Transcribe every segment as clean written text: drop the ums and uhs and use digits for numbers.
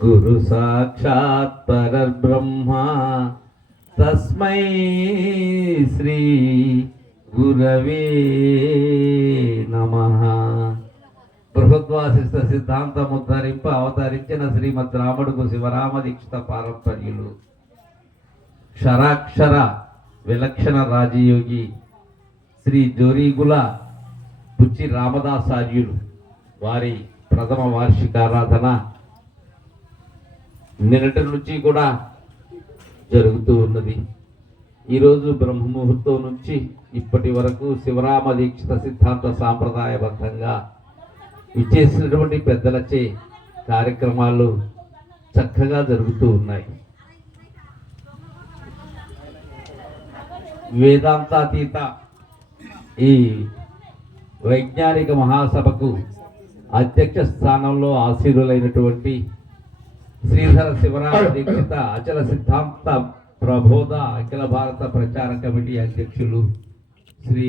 గురు సాక్షాత్ పరబ్రహ్మ తస్మై శ్రీ గురవే నమః. బృహద్వాసిష్ట సిద్ధాంతముద్ధరింప అవతరించిన శ్రీమద్ రాముడుకు శివరామ దీక్షిత పారంపర్యులు, క్షరాక్షర విలక్షణ రాజయోగి శ్రీ జోరీగుల బుచ్చి రామదాసార్యులు వారి ప్రథమ వార్షికారాధన నిన్నటి నుంచి కూడా జరుగుతూ ఉన్నది. ఈరోజు బ్రహ్మముహూర్తం నుంచి ఇప్పటి వరకు శివరామ దీక్షిత సిద్ధాంత సాంప్రదాయబద్ధంగా ఇచ్చేసినటువంటి పెద్దలచే కార్యక్రమాలు చక్కగా జరుగుతూ ఉన్నాయి. వేదాంతాతీత ఈ వైజ్ఞానిక మహాసభకు అధ్యక్ష స్థానంలో ఆసీనులైనటువంటి శ్రీధర శివరామ దీక్షిత అచల సిద్ధాంత ప్రబోధ అఖిల భారత ప్రచార కమిటీ అధ్యక్షులు శ్రీ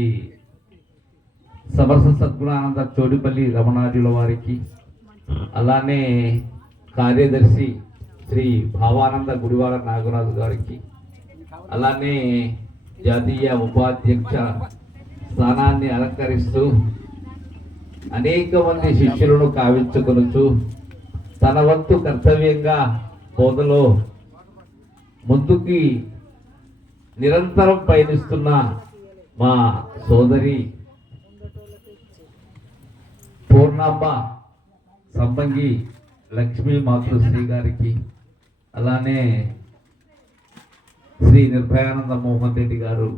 సమరస సద్గుణానంద చోడిపల్లి రమణాజుల వారికి, అలానే కార్యదర్శి శ్రీ భావానంద గుడివాడ నాగరాజు గారికి, అలానే జాతీయ ఉపాధ్యక్ష స్థానాన్ని అలంకరిస్తూ అనేక మంది శిష్యులను కావించుకొనుచు తన వంతు కర్తవ్యంగా బోధలో ముందుకి నిరంతరం పయనిస్తున్న మా సోదరి పూర్ణాంబ సంబంగి లక్ష్మీ మాతృశ్రీ గారికి, అలానే శ్రీ నిర్భయానంద మోహన్ రెడ్డి గారు,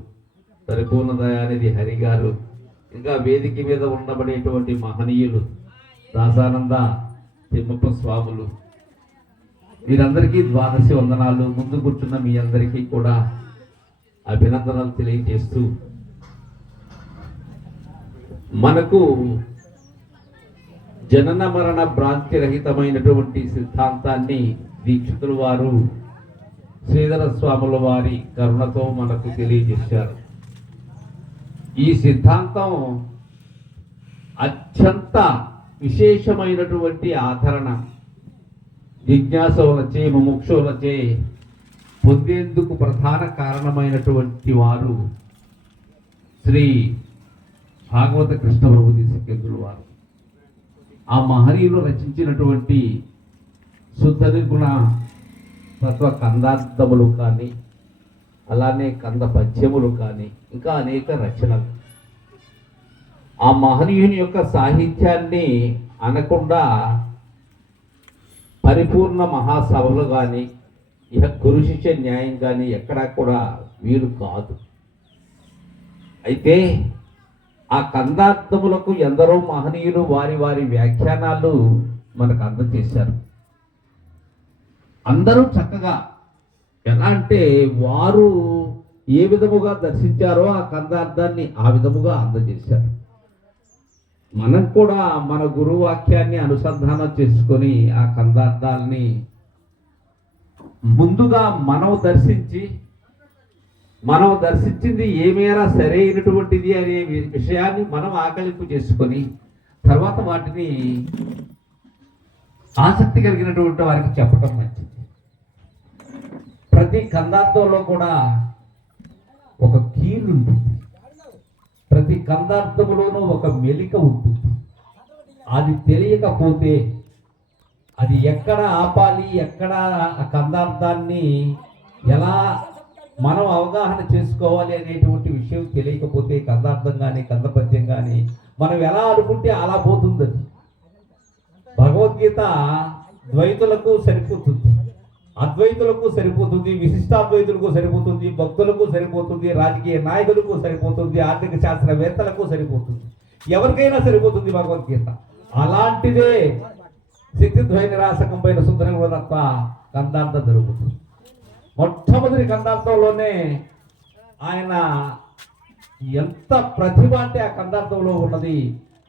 పరిపూర్ణ దయానిధి హరి గారు, ఇంకా వేదిక మీద ఉండబడేటువంటి మహనీయులు దాసానంద తిమ్మప్ప స్వాములు, వీరందరికీ ద్వాదశి వందనాలు. ముందు కూర్చున్న మీ అందరికీ కూడా అభినందనలు తెలియజేస్తూ, మనకు జనన మరణ భ్రాంతి రహితమైనటువంటి సిద్ధాంతాన్ని దీక్షితుల వారు శ్రీధర స్వాముల వారి కరుణతో మనకు తెలియజేశారు. ఈ సిద్ధాంతం అత్యంత విశేషమైనటువంటి ఆదరణ జిజ్ఞాసులచే ముముక్షులచే పొందేందుకు ప్రధాన కారణమైనటువంటి వారు శ్రీ భాగవత కృష్ణ ప్రభు దేశికేంద్రుల వారు. ఆ మహనీయులు రచించినటువంటి శుద్ధ నిర్గుణ తత్వ కందార్థములు కానీ, అలానే కంద పద్యములు కానీ, ఇంకా అనేక రచనలు. ఆ మహనీయుని యొక్క సాహిత్యాన్ని అనకుండా పరిపూర్ణ మహాసభలు కానీ, ఇక గురు శిష్య న్యాయం కానీ ఎక్కడా కూడా వీలు కాదు. అయితే ఆ కందార్థములకు ఎందరో మహనీయులు వారి వారి వ్యాఖ్యానాలు మనకు అందజేశారు. అందరూ చక్కగా, ఎలా అంటే వారు ఏ విధముగా దర్శించారో ఆ కందార్థాన్ని ఆ విధముగా అందజేశారు. మనం కూడా మన గురువు వాక్యాన్ని అనుసంధానం చేసుకొని ఆ కందార్థాలని ముందుగా మనం దర్శించింది ఏ మేర సరైనటువంటిది అనే విషయాన్ని మనం ఆకలింపు చేసుకొని తర్వాత వాటిని ఆసక్తి కలిగినటువంటి వారికి చెప్పటం మంచిది. ప్రతి కందార్థంలో కూడా ఒక కీలు ఉంటుంది, ప్రతి కందార్థంలోనూ ఒక మెలిక ఉంటుంది. అది తెలియకపోతే అది ఎక్కడ ఆపాలి, ఎక్కడ ఆ కందార్థాన్ని ఎలా మనం అవగాహన చేసుకోవాలి అనేటువంటి విషయం తెలియకపోతే కందార్థం కానీ కందపద్యం కానీ మనం ఎలా అనుకుంటే అలా పోతుంది. అది భగవద్గీత ద్వైతులకు సరిపోతుంది, అద్వైతులకు సరిపోతుంది, విశిష్టాద్వైతులకు సరిపోతుంది, భక్తులకు సరిపోతుంది, రాజకీయ నాయకులకు సరిపోతుంది, ఆర్థిక శాస్త్రవేత్తలకు సరిపోతుంది, ఎవరికైనా సరిపోతుంది భగవద్గీత. అలాంటిదే శక్తిద్వయ నిరాశకం పైన శుద్ధ తప్ప కందార్థం జరుగుతుంది. మొట్టమొదటి కందార్థంలోనే ఆయన ఎంత ప్రతిభ అంటే ఆ కందార్థంలో ఉన్నది.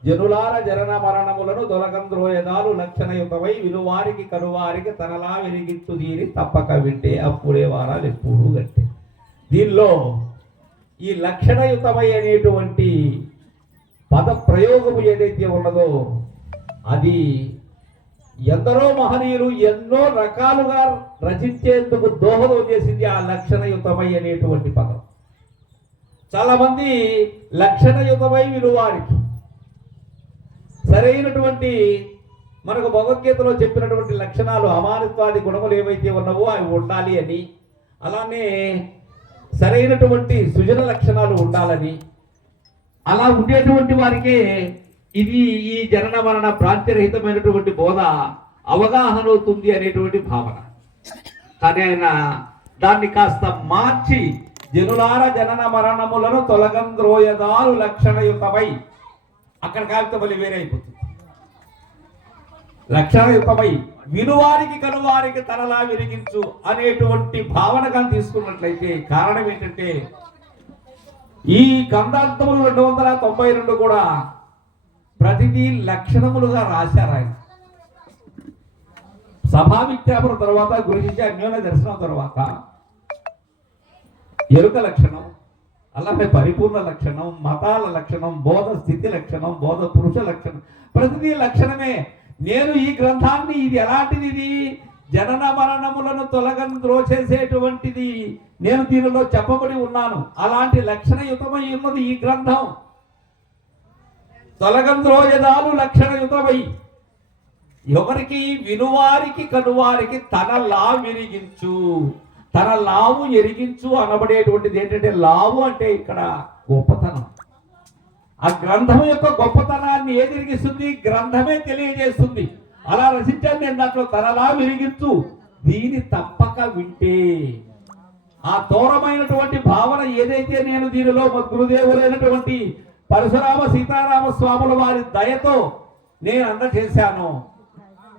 జనులార జరణ మరణములను దొలగంద్రోయదాలు లక్షణయుతమై వినువారికి కనువారికి తనలా వెలిగించు దీని తప్పక వింటే అప్పుడే వారాలు ఎప్పుడు గట్టే. దీనిలో ఈ లక్షణయుతమై అనేటువంటి పద ప్రయోగము ఏదైతే ఉన్నదో అది ఎందరో మహనీయులు ఎన్నో రకాలుగా రచించేందుకు దోహదం చేసింది ఆ లక్షణయుతమై అనేటువంటి పదం. చాలా మంది లక్షణయుతమై విలువారికి సరైనటువంటి మనకు భగవద్గీతలో చెప్పినటువంటి లక్షణాలు అమానిత్వాది గుణములు ఏవైతే ఉన్నావో అవి ఉండాలి అని, అలానే సరైనటువంటి సృజన లక్షణాలు ఉండాలని, అలా ఉండేటువంటి వారికే ఇది ఈ జనన మరణ భ్రాంతిరహితమైనటువంటి బోధ అవగాహన అవుతుంది అనేటువంటి భావన. కానీ ఆయన దాన్ని కాస్త మార్చి జనులార జనన మరణములను తొలగంద్రోయదాలు లక్షణయుతమై, అక్కడ కాగితమల్లి వేరే అయిపోతుంది. లక్షణయుతమై వినువారికి కనువారికి తనలా విరిగించు అనేటువంటి భావనగా తీసుకున్నట్లయితే కారణం ఏంటంటే ఈ కందార్థములు 292 కూడా ప్రతిదీ లక్షణములుగా రాశారు ఆయన. సభా విజ్ఞాపన తర్వాత గురుశిష్య అన్యోన్య దర్శనం తర్వాత ఎరుక లక్షణం, అలాగే పరిపూర్ణ లక్షణం, మతాల లక్షణం, బోధ స్థితి లక్షణం, బోధ పురుష లక్షణం, ప్రతిదీ లక్షణమే. నేను ఈ గ్రంథాన్ని ఇది ఎలాంటిది, ఇది జనన మరణములను తొలగంద్రోచేసేటువంటిది నేను దీనిలో చెప్పబడి ఉన్నాను. అలాంటి లక్షణయుతమై ఉన్నది ఈ గ్రంథం. తొలగంద్రోయదాలు లక్షణయుతమై ఎవరికి వినువారికి కనువారికి తన లా విరిగించు, తన లావు ఎరిగించు అనబడేటువంటిది ఏంటంటే, లావు అంటే ఇక్కడ గొప్పతనం. ఆ గ్రంథం యొక్క గొప్పతనాన్ని ఏది ఎరిగిస్తుంది? గ్రంథమే తెలియజేస్తుంది. అలా రచించాను నేను దాంట్లో, తనలా విరిగించు, దీని తప్పక వింటే ఆ దూరమైనటువంటి భావన ఏదైతే నేను దీనిలో గురుదేవులైనటువంటి పరశురామ సీతారామ స్వాముల వారి దయతో నేను అందజేశాను,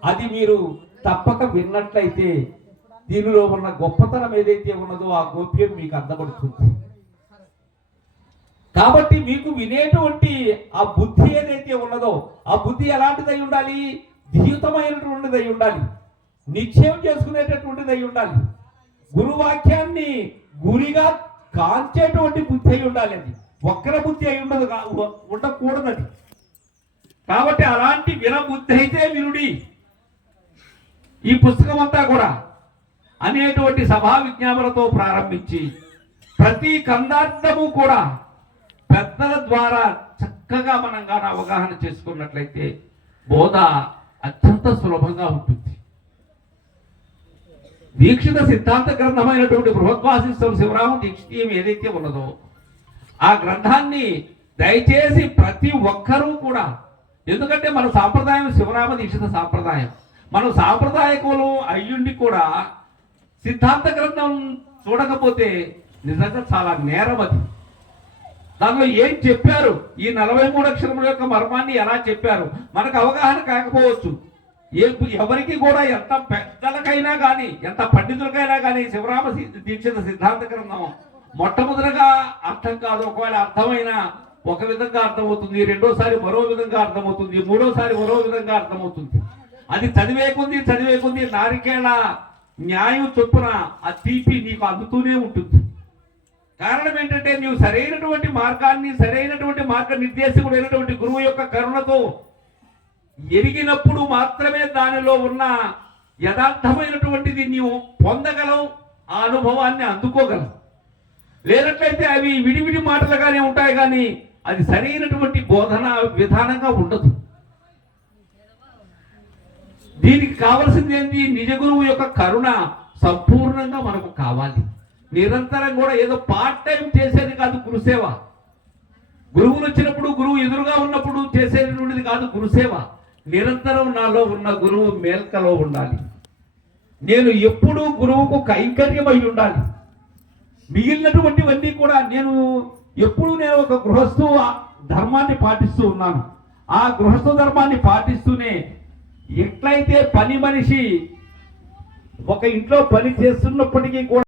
అది మీరు తప్పక విన్నట్లయితే దీనిలో ఉన్న గొప్పతనం ఏదైతే ఉన్నదో ఆ గోప్యం మీకు అందబడుతుంది. కాబట్టి మీకు వినేటువంటి ఆ బుద్ధి ఏదైతే ఉన్నదో ఆ బుద్ధి ఎలాంటిదై ఉండాలి? ధీయుతమైనటువంటిదై ఉండాలి, నిశ్చయం చేసుకునేటటువంటిదై ఉండాలి, గురువాక్యాన్ని గురిగా కాల్చేటువంటి బుద్ధి అయి ఉండాలి. అది వక్ర బుద్ధి అయి ఉండకూడదది. కాబట్టి అలాంటి వినబుద్ధి అయితే వినుడి ఈ పుస్తకం అంతా కూడా అనేటువంటి సభా విజ్ఞాపనతో ప్రారంభించి ప్రతి కందార్థము కూడా పెద్దల ద్వారా చక్కగా మనం కానీ అవగాహన చేసుకున్నట్లయితే బోధ అత్యంత సులభంగా ఉంటుంది. దీక్షిత సిద్ధాంత గ్రంథమైనటువంటి బృహద్వాసిష్టం శివరామ దీక్షితీయం ఏదైతే ఉన్నదో ఆ గ్రంథాన్ని దయచేసి ప్రతి ఒక్కరూ కూడా, ఎందుకంటే మన సాంప్రదాయం శివరామ దీక్షిత సాంప్రదాయం, మనం సాంప్రదాయకులు అయ్యుండి కూడా సిద్ధాంత గ్రంథం చూడకపోతే నిజంగా చాలా నేరం. అది దానిలో ఏం చెప్పారు, ఈ 43 అక్షరముల యొక్క మర్మాన్ని ఎలా చెప్పారు మనకు అవగాహన కాకపోవచ్చు. ఎవరికి కూడా ఎంత పెద్దలకైనా కానీ ఎంత పండితులకైనా కానీ శివరామ దీక్షిత సిద్ధాంత గ్రంథం మొట్టమొదటిగా అర్థం కాదు. ఒకవేళ అర్థమైనా ఒక విధంగా అర్థమవుతుంది, రెండోసారి మరో విధంగా అర్థమవుతుంది, మూడోసారి మరో విధంగా అర్థమవుతుంది. అది చదివే కొంది నారికేళ న్యాయం చొప్పున ఆ తీపి నీకు అందుతూనే ఉంటుంది. కారణం ఏంటంటే నీవు సరైనటువంటి మార్గాన్ని, సరైనటువంటి మార్గ నిర్దేశకుడు అయినటువంటి గురువు యొక్క కరుణతో ఎరిగినప్పుడు మాత్రమే దానిలో ఉన్న యథార్థమైనటువంటిది నీవు పొందగలవు, ఆ అనుభవాన్ని అందుకోగలవు. లేనట్లయితే అవి విడివిడి మాటలుగానే ఉంటాయి, కానీ అది సరైనటువంటి బోధన విధానంగా ఉండదు. దీనికి కావలసింది ఏంటి? నిజ గురువు యొక్క కరుణ సంపూర్ణంగా మనకు కావాలి. నిరంతరం కూడా ఏదో పార్ట్ టైం చేసేది కాదు గురుసేవ. గురువులు వచ్చినప్పుడు, గురువు ఎదురుగా ఉన్నప్పుడు చేసేటువంటిది కాదు గురుసేవ. నిరంతరం నాలో ఉన్న గురువు మేల్కలో ఉండాలి. నేను ఎప్పుడూ గురువుకు కైంకర్యమై ఉండాలి. మిగిలినటువంటివన్నీ కూడా నేను ఒక గృహస్థు ధర్మాన్ని పాటిస్తూ ఉన్నాను. ఆ గృహస్థ ధర్మాన్ని పాటిస్తూనే ఎట్లయితే పని మనిషి ఒక ఇంట్లో పని చేస్తున్నప్పటికీ కూడా